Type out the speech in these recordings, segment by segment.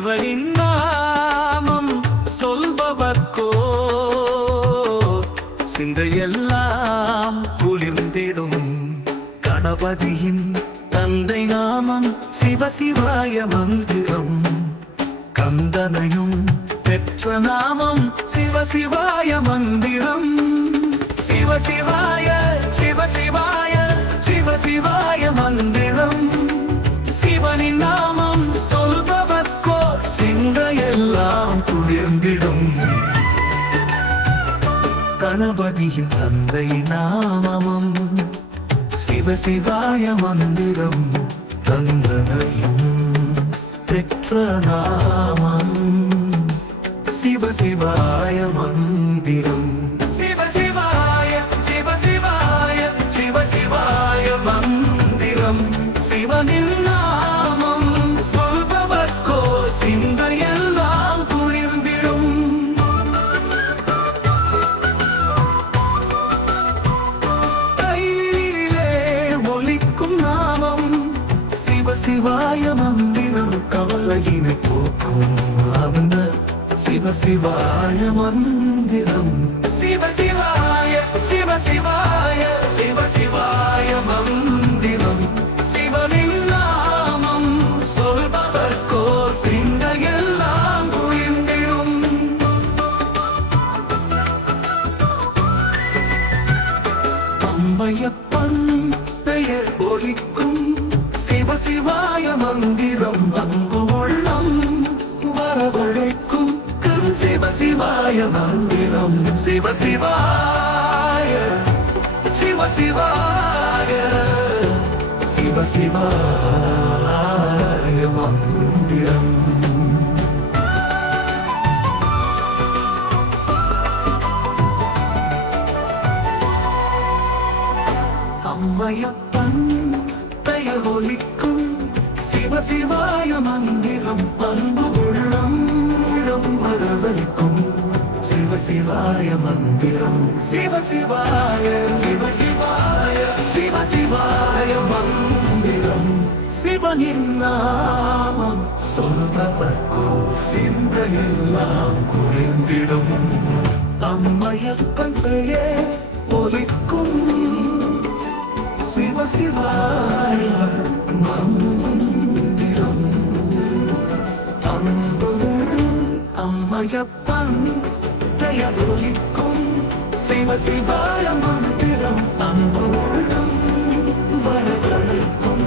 சிவனின் நாமம் சொல்பவர்க்கோ சிந்தையெல்லாம் குளிர்ந்திடும். கணபதியின் தந்தை நாமம் சிவசிவாய மந்திரம். கந்தனையும் பெற்ற நாமம் சிவசிவாய மந்திரம். சிவசிவாய சிவசிவாய சிவசிவாய மந்திரம். சிவனின் நாமம் சொல்பவர்க்கோ சிந்தையெல்லாம் குளிர்ந்திடும். கணபதியின் தந்தை நாமம் சிவசிவாய மந்திரம். கந்தனையும் பெற்ற நாமம் சிவசிவாய மந்திரம். சிவசிவாய சிவசிவாய சிவசிவாய மந்திரம். சிவனின் நாமம் சொல்பவர்க்கோ சிந்தையெல்லாம் குளிர்ந்திடும். கையிலே ஒலிக்கும் நாமம் சிவசிவாய மந்திரம். கவலையினை போக்கும் அந்த சிவசிவாய மந்திரம். சிவசிவாய சிவசிவாய சிவசிவாய மந்திரம். சிவனின் நாமம் சொல்பவர்க்கோ சிந்தையெல்லாம் குளிர்ந்திடும். அம்மையப்பன் பெயர் ஒலிக்கும் சிவசிவாய மந்திரம். அங்கு உள்ளம் வரவழைக்கும் சிவசிவாய மந்திரம். சிவசிவாய சிவசிவாய சிவசிவாய மந்திரம். அம்மையப்பன் பெயர் ஒலிக்கும் சிவசிவாய மந்திரம். அன்பு உள்ளம் வரவழைக்கும் சிவசிவாய மந்திரம். சிவசிவாய சிவசிவாய சிவசிவாய மந்திரம். சிவனின் நாமம் சொல்பவர்க்கோ சிந்தையெல்லாம் குளிர்ந்திடும். அம்மையப்பன் பெயர் ஒலிக்கும் சிவசிவாய மந்திரம். அம்மையப்பன் பெயர் ஒலிக்கும் சிவசிவாய மந்திரம். அன்புடன் வரவழைக்கும்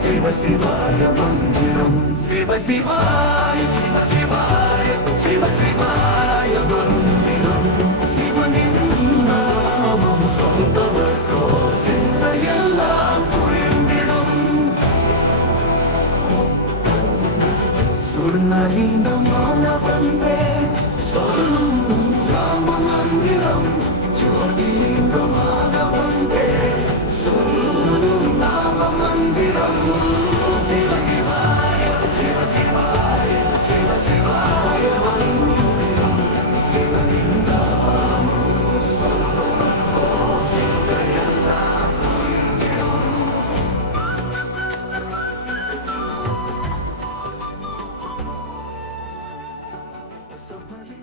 சிவசிவாய மந்திரம். சிவசிவாய சிவசிவாய சிவசிவாய மந்திரம். சிவனின் நாமம் சொல்பவர்க்கோ சிந்தையெல்லாம் குளிர்ந்திடும். சுர்ணலிங்கமானவன்றே சொல்லும் ராம மந்திரம். ஜோதிலிங்கமானவன்றே சொல்லும் ராம மந்திரம். சிவசிவாய சிவசிவாய சிவசிவாய மந்திரம். சிவனின் நாமம் சொல்பவர்க்கோ சிந்தையெல்லாம் குளிர்ந்திடும். Somebody